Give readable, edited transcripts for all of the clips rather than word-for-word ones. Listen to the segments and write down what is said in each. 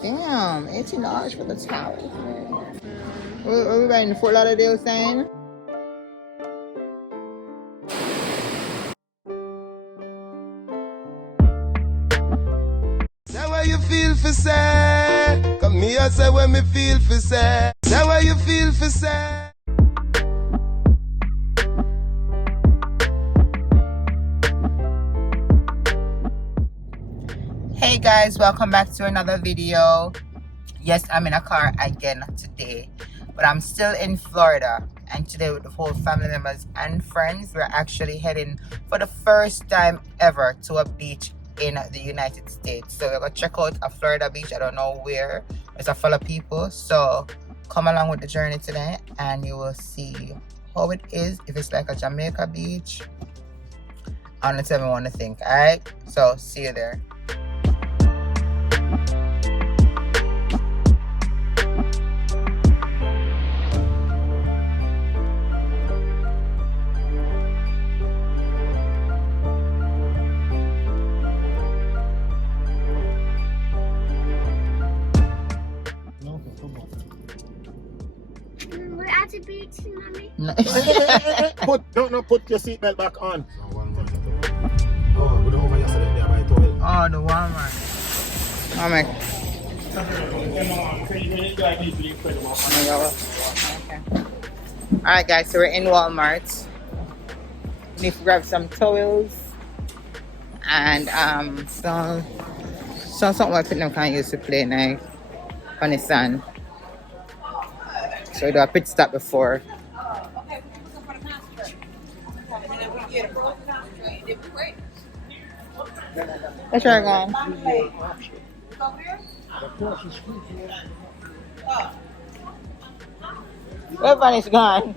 Damn, $18 for the towels, man. What we buying? Fort Lauderdale sign? Say what you feel for say. Come here, say what me feel for say. Say what you feel for say. Hey guys, welcome back to another video. Yes, I'm in a car again today, but I'm still in Florida, and today with the whole family members and friends, we're actually heading for the first time ever to a beach in the United States. So we're gonna check out a Florida beach. I don't know where. There's a full of people, so come along with the journey today and you will see how it is, if it's like a Jamaica beach. I don't tell me what to think. All right, so see you there. We're at the beach, mommy. No. Put your seatbelt back on. Oh, the Walmart. Oh my. Okay. Alright guys, so we're in Walmart. We need to grab some towels and something I think them can use to play now on the sun. So we do a pit stop before. Let's try again. Everybody's gone.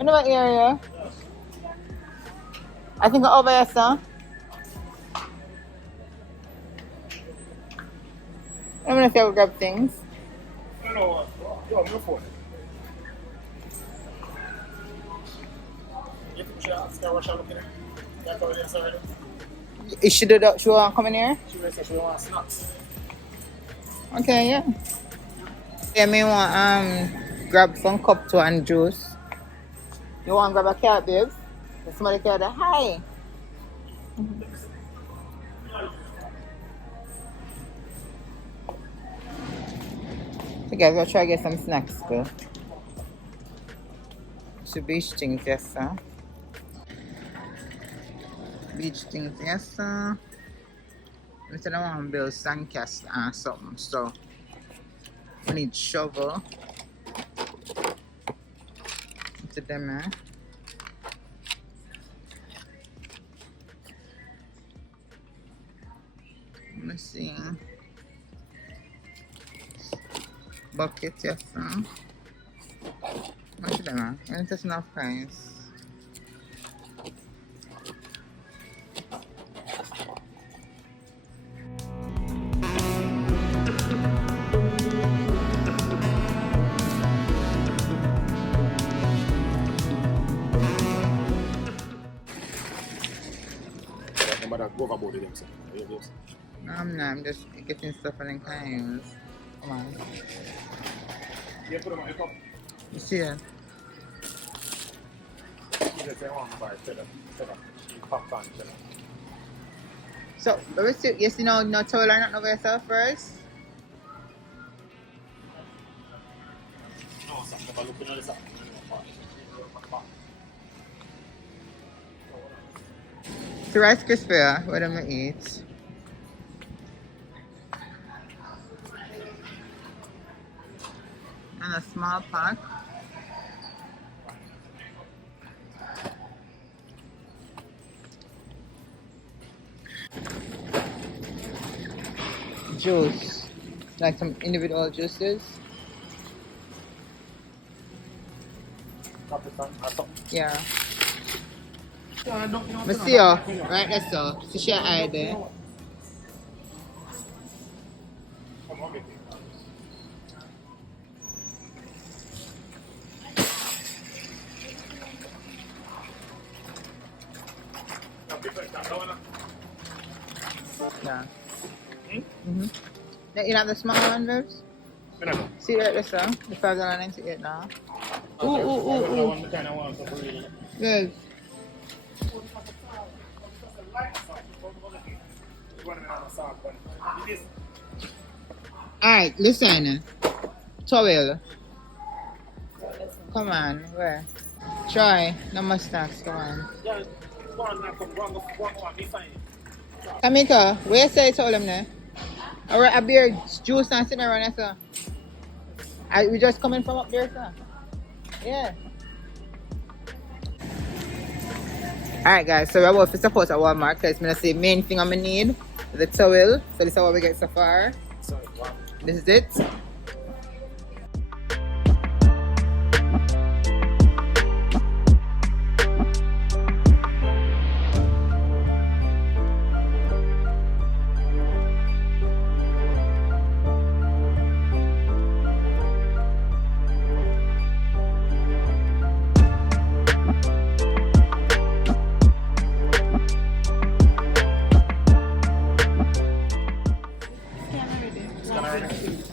In what area? I think over here, sir. I'm gonna say we grab things. Is she do she want to come in here? She wants snacks. Okay, yeah. Yeah, me want grab some cup to and juice. You want to grab a carrot, babes? There's somebody carrot. Hi. So guys, we'll try to get some snacks too. So beach things, yes sir. Beach things, yes sir. I said I want to build sandcastle and something, so we need shovel. To them, eh? Let me see. Bucket, yes sir. What's them, eh? Ain't this enough price? No, I'm not. I'm just getting stuff and then kinds. Come on. You see it? So, but we still, yes, you know, no towel or nothing over yourself first? So Rice Krispie, what am I eat? And a small pack. Juice. Like some individual juices. Yeah. But see you, right there, so. See she eye there. Yeah. Mm-hmm. You have the small one, babes? See that, this one? The $5.98 now. Ooh. Babes. Alright, listen. Towel. Come on, where? Try. No more snacks, come on. Tamika, where you say you told him there? Alright, a beer juice and sitting around there, sir. We just coming from up there, sir. Yeah. Alright guys, so we're about to support at Walmart because I'm gonna say main thing I'm gonna need the towel. So this is what we get so far. This is it.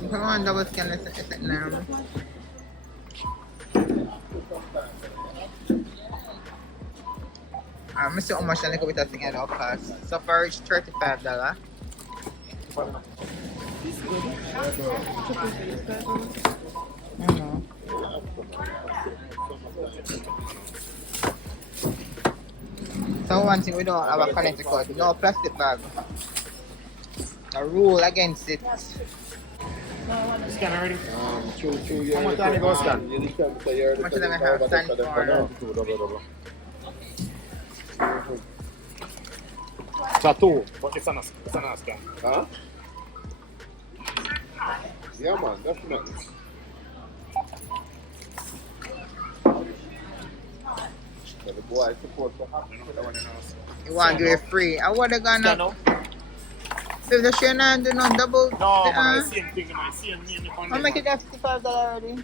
Come on, double scan this now. I'm gonna see how much a little bit of thing it all cost. So far it's $35. So one thing we don't have a Connecticut, no plastic bag. A rule against it. Scan already? How much time you go scan? Much of them have stand for. Tattoo, but it's not scan. Huh? Yeah, man, definitely. The boy supposed to happen. You want to do it free. I would have gone up. If the share not do no double. No, but I see him thinking, I see him in the I'll make it that $55 already.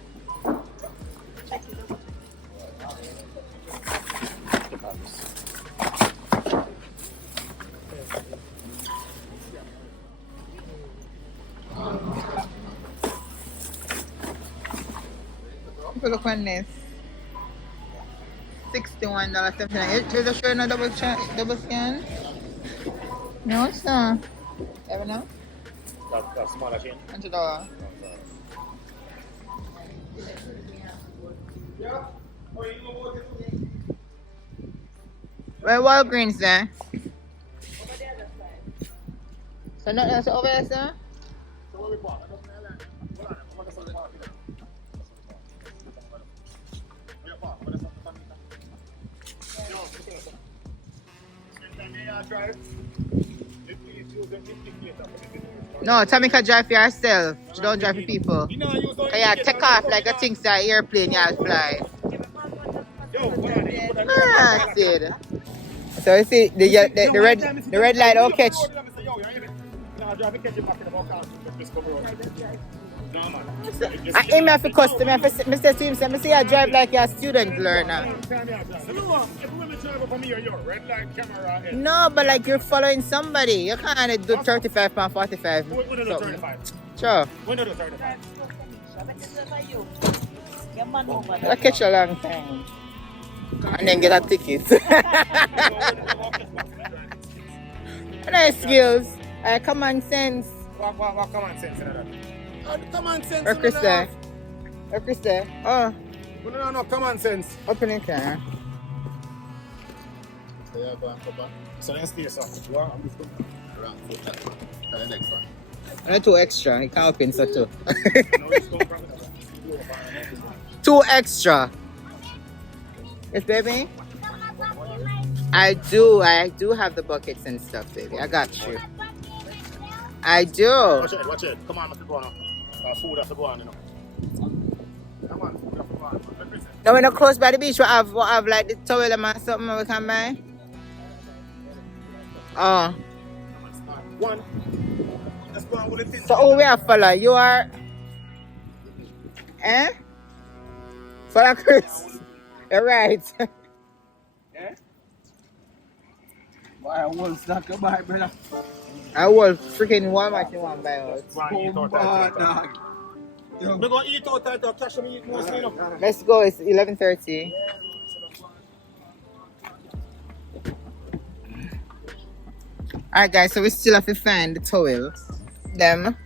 Look on this. $61.79. Is the share not double scan? No, it's not. Ever know? That's smaller chain. $100. Where Walgreens there? So nothing else over there, sir? No, Tamika drive for yourself. She don't drive for people. You take off like a thing's an airplane, you fly. Ah, see. So you see the red light will catch. I have to custom. I say to him, I say I drive like a student learner. No, but like you're following somebody. You can't do 35 and 45. Sure. I'll catch a long time. And then get a ticket. Nice skills. Common sense. What common sense in that? Common sense. Or Krista. Oh. No, common sense. Open the car. So let's stay so. The next one. And 2 extra. You can't open so 2. 2 extra. Yes, baby? I do have the buckets and stuff, baby. I got you. I do. Watch it. Come on, Mr. Bono. Food has to go on, you know. Come on, food has to go on. Now when we're close by the beach, we have like the towel and something we can buy. Oh. One. Let's go on with the thing. So who we are follow? You are follow Chris. You're right. Yeah? I won't stack a buy, brother. I was freaking Walmart you want to buy out. Go and eat out Bad that dog. Yo. We're going to eat out that cash me eat mostly, you know. Let's go, it's 11:30. Alright guys, so we still have to find the towel. Them.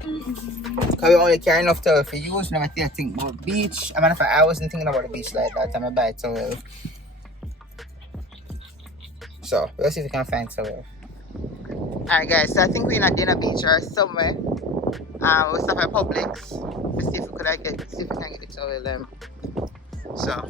Because we only carry enough towel for use. Now I think about beach. I mean, if I wasn't thinking about the beach like that time I buy towel. So let's see if we can find towel. Alright guys, so I think we're in a dinner beach or somewhere. We'll stop at Publix to see if we can get the towel them. So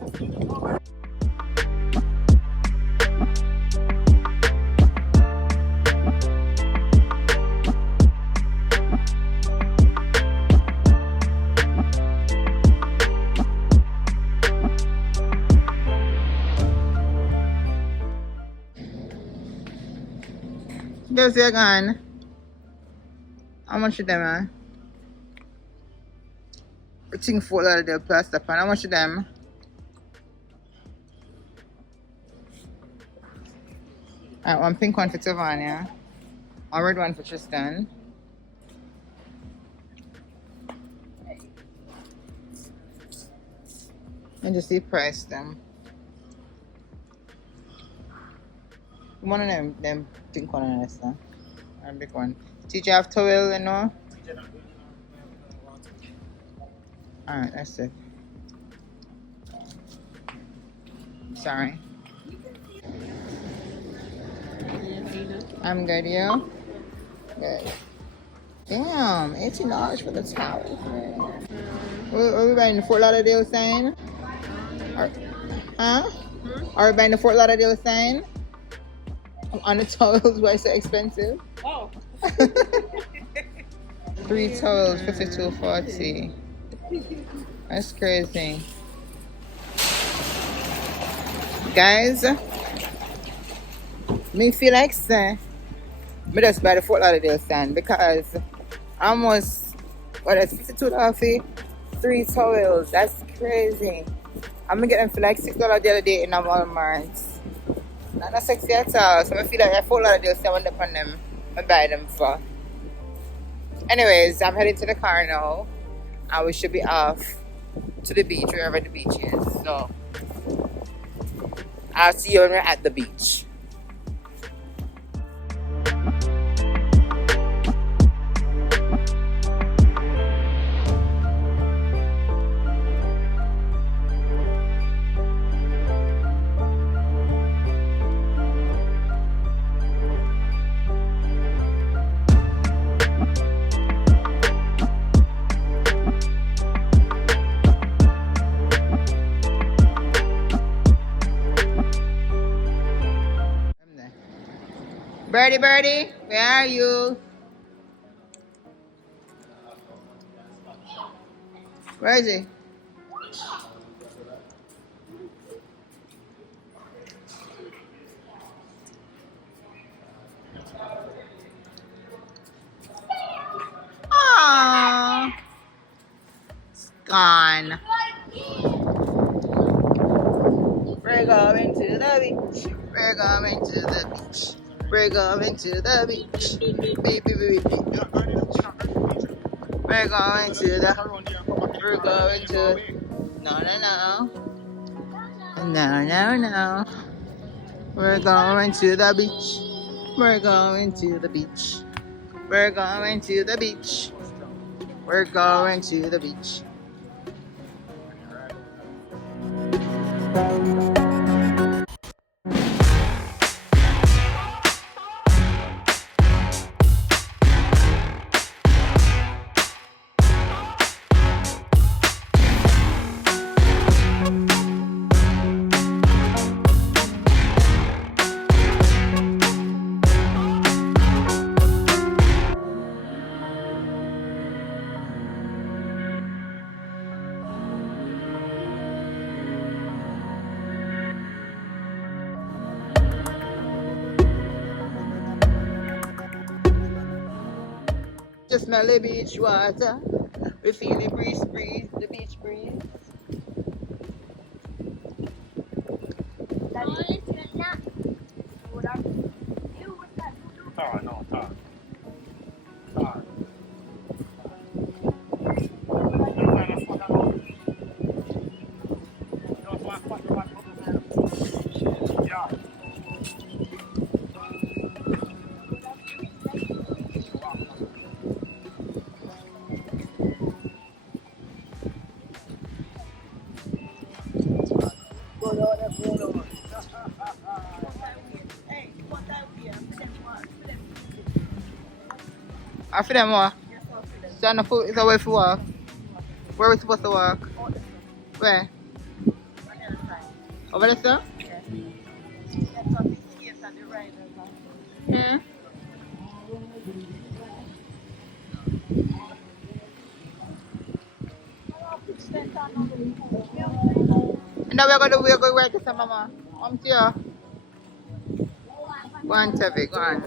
there's your gun. How much of them are? I think $4 Lauderdale plaster pan. How much of them? Alright, one pink one for Tavania. One red one for Tristan. And just see price them. One of them pink one on this one. A big one. Teacher have towel, you know? Alright, that's it. Sorry. I'm good, you? Good. Damn, $18 for the towel. Are we buying the Fort Lauderdale sign? Huh? Are we buying the Fort Lauderdale sign? On the towels, why so expensive? Oh. 3 towels, $52.40. That's crazy. Guys, me feel like say, me just buy the Fort Lauderdale stand because almost, that's $52 for 3 towels. That's crazy. I'm gonna get them for like $6 the other day in a Walmart. Not that sexy at all. So I feel like I Fort Lauderdale stand one up on them. I buy them for. Anyways, I'm heading to the car now. And we should be off to the beach, wherever the beach is. So I'll see you when we're at the beach. Birdie, Birdie, where are you? Where is he? Aww. It's gone. We're going to the beach. We're going to the beach. We're going to the beach. Beep, beep, beep, beep. We're going to the. We're going to. No, no, no. No, no, no. We're going to the beach. We're going to the beach. We're going to the beach. We're going to the beach. Just smell the beach water. We feel the breeze, the beach breeze. Daddy, it's not After them, what? So, the food is away for walk. Where are we supposed to walk? Where? Over there, sir? Hmm. And now we're going to work with some mama. Come to you. Go on, Tevi, go on.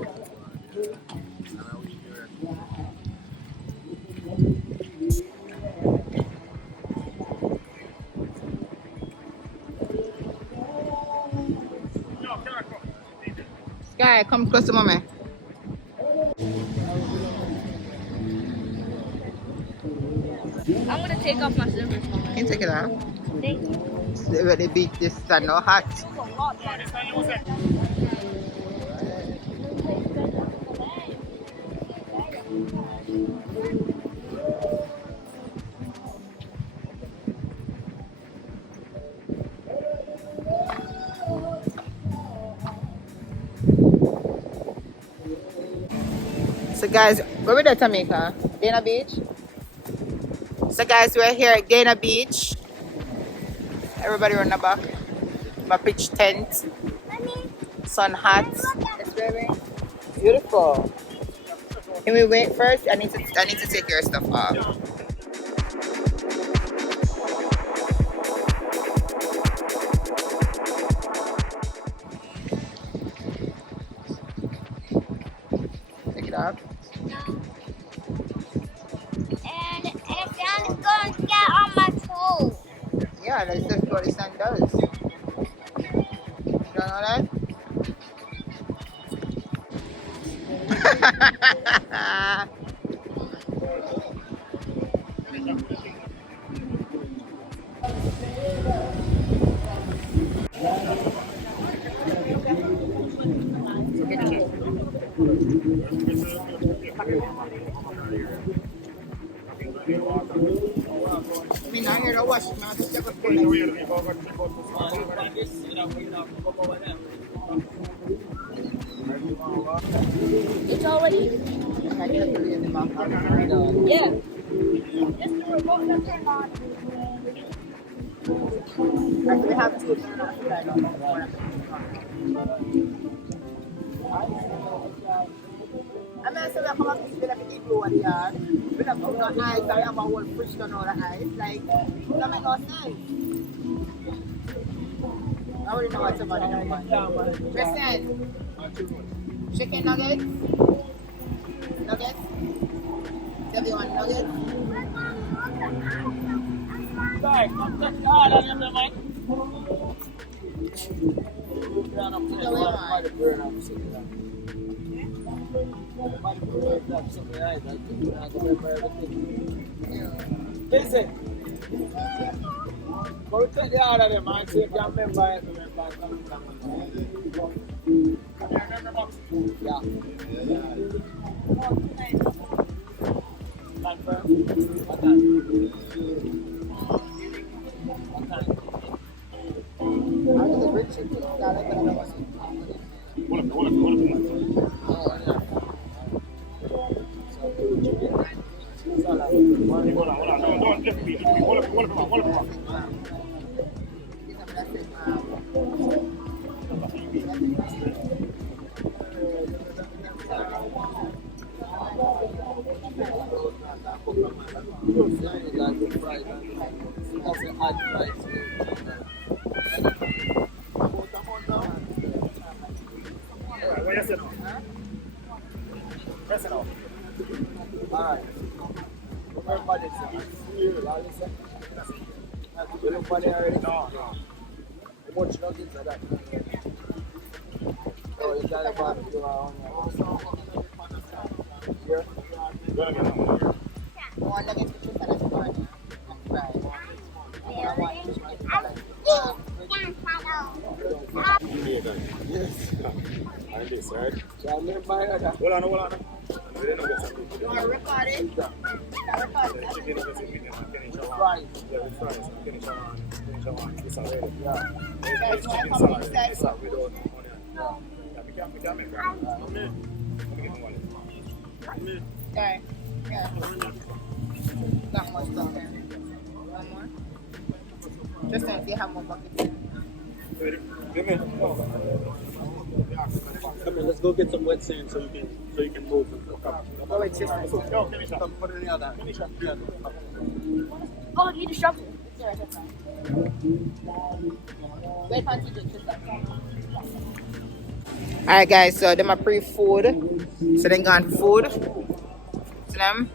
Sky, come close to mommy. I'm gonna take off my slippers. You can take it off. Thank you. They beat this sun, no hot. So guys, where we at Jamaica? Dana Beach? So guys, we're here at Dana Beach. Everybody run the back. My pitch tent. Sun hot. It's very beautiful. Can we wait first? I need to take your stuff off. Take it off. And it's going to get on my toes. Yeah, that's just what the sun does. You don't know that? I mean, I hear the wash, man. Just take a photo. It's already. I can't believe it, man. Yeah. Just the remote that turned on. Actually, we have two. I don't know. I mean, so we come up to see like people over there. We don't have no eyes, so we have a whole fish on all the eyes. Like, it don't make no sense. I already know what's about it. Listen, chicken nuggets? Nuggets? Do you want nuggets? Listen, go take the order them and see if you can remember it. Yeah. Confirm. What time? What time? I was a rich chicken. I like it. Oh, yeah. So, two chicken. Salad. Hold on. Don't just be. Hold up. What you say now? Press it out. Alright. Remember this. Y'all listen. You look for the already? No. How much nuggets are that? Oh, you got about to do on here. One nugget with chicken and corn and fries. I want chicken and salad. Yes. And this, right? So I'm going to buy that. Hold on. We don't know what's You want to record it? You can record it. chicken nuggets with Keneishasays. Fries. Yeah, with fries. Keneishasays. This already. Yeah. Guys, you want to come inside? This without onion. Yeah, we can make that. Okay. Okay. Yeah. Not much stuff there. One more. Just if you have more buckets. Come here. Come here, let's go get some wet sand so you can move. Come. Oh, wait, just Yo, Keneisha. Come, put it in the other hand. Keneisha. Oh, you need a shovel. wait until you just Alright guys, so them are pre-food. So then gone food. So them.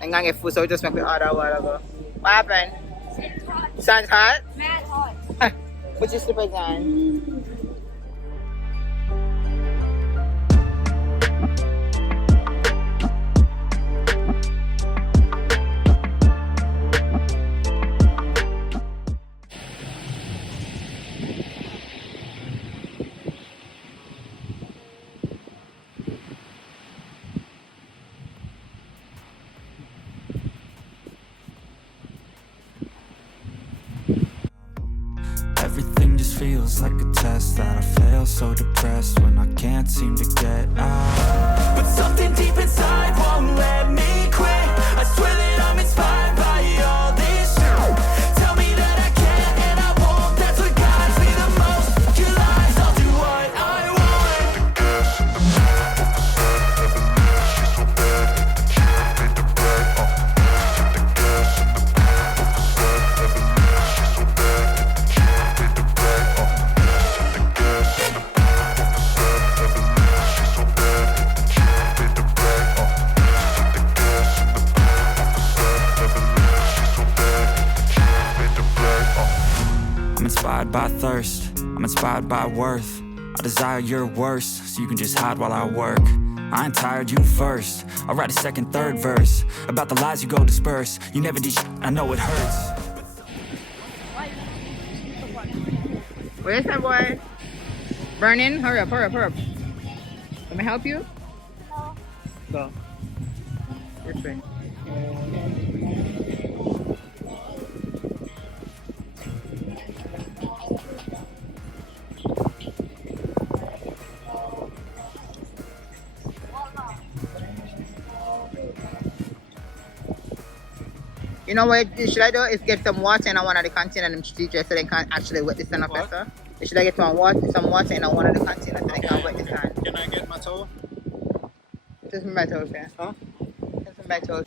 Then gonna get food, so we just make the order a while ago. What happened? Sounds hot? Mad hot. Put your slippers on. Everything just feels like a test that I fail, so depressed when I can't seem to get out. But something deep inside won't let me quit. I swear that I'm inspired by all this shit. Tell me that I can and I won't, that's what guides me the most. Your lies, I'll do what I want. I'm inspired by thirst, I'm inspired by worth. I desire your worst, so you can just hide while I work. I ain't tired, you first. I'll write a second, third verse about the lies you go disperse. You never did shit, I know it hurts. Where's that boy? Burning? Hurry up, hurry up, hurry up. Let me help you? Go. This way. You know what should I do is get some water in one of the container and them just so they can actually wet this one up better. Should I get some water in one of the containers so they can wet this one? Can I get my towel? Just my toes, yeah. Huh? Just my toes.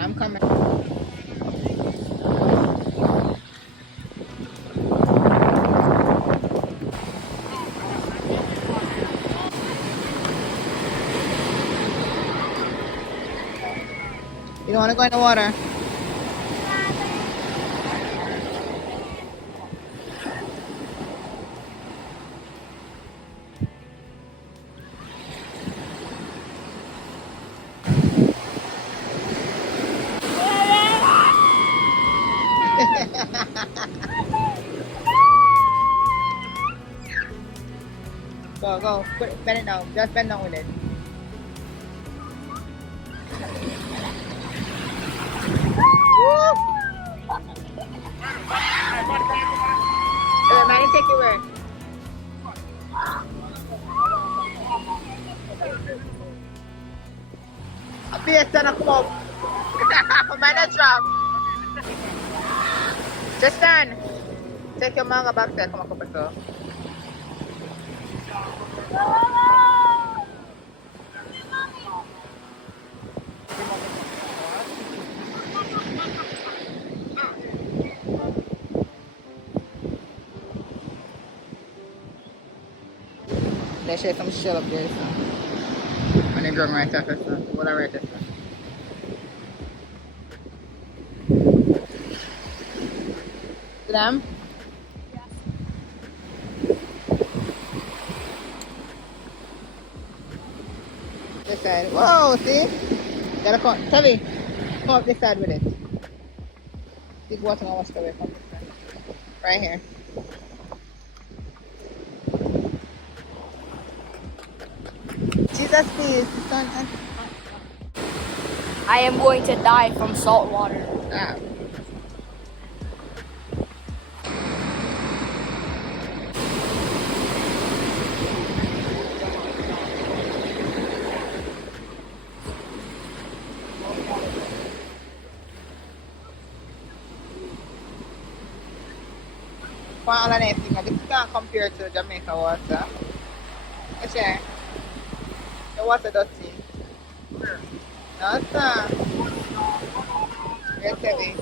I'm coming. You don't want to go in the water? Go. Bend it down. Just bend down with it. Woo! Hey, man, take you where? A bit of come up. Man, drop. Just stand. Take your manga back there. Come on, come back. Let's share some shit up there. And then drum right after. What I write this one. To them? Listen. side. Whoa, see? Gotta come. Tavi, come up this side with it. Big water gonna wash away from this side. Right here. Jesus, please. I am going to die from salt water. Ah. All of anything, this can't compare to Jamaica water. You share? The water dirty. No, sir. Yes, heavy.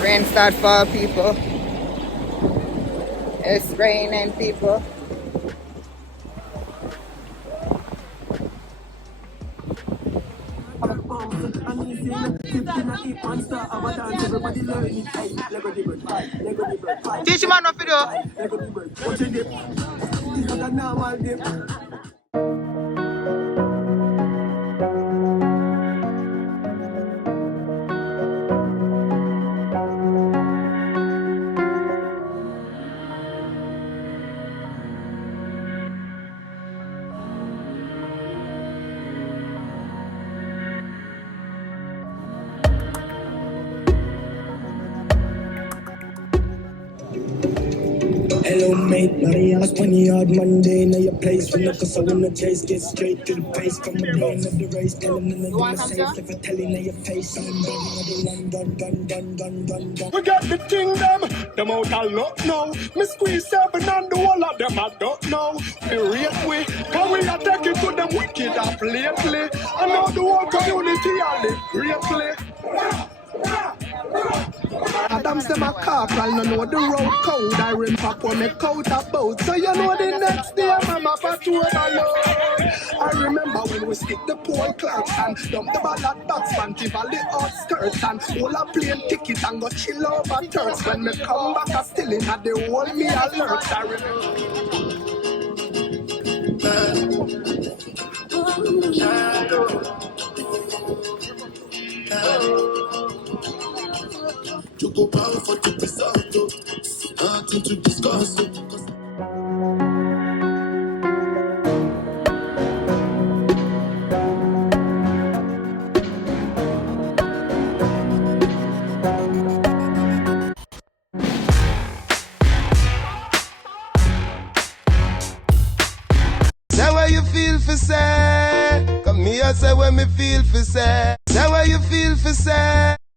Rain start fall, people. It's raining, people. Teach him enough video. Hello mate, money house, 20 odd Monday. Now your place from the cause I wanna chase, get straight to the pace. From the brain of the race, tell them in the do safe. If I tell in your face, I'm done. We got the kingdom, them out a lot now. Me squeeze 7 and the whole of them I don't know. Me rate we, cause we are taking to them wicked up lately. I know the whole community I live greatly. Adams them a carpal, no know the road code. I rim pop on me coat a boat. So you know the next day mama patrol alone. I remember when we stick the poor clerks and dump the ballot box, panty valley outskirts and all a plane ticket and go chill over turks. When me come back I still in at the whole me alert. I You go power for the result, nothing to discuss. Say what you feel for say. Come here, say what me feel for say. Say what you feel for say.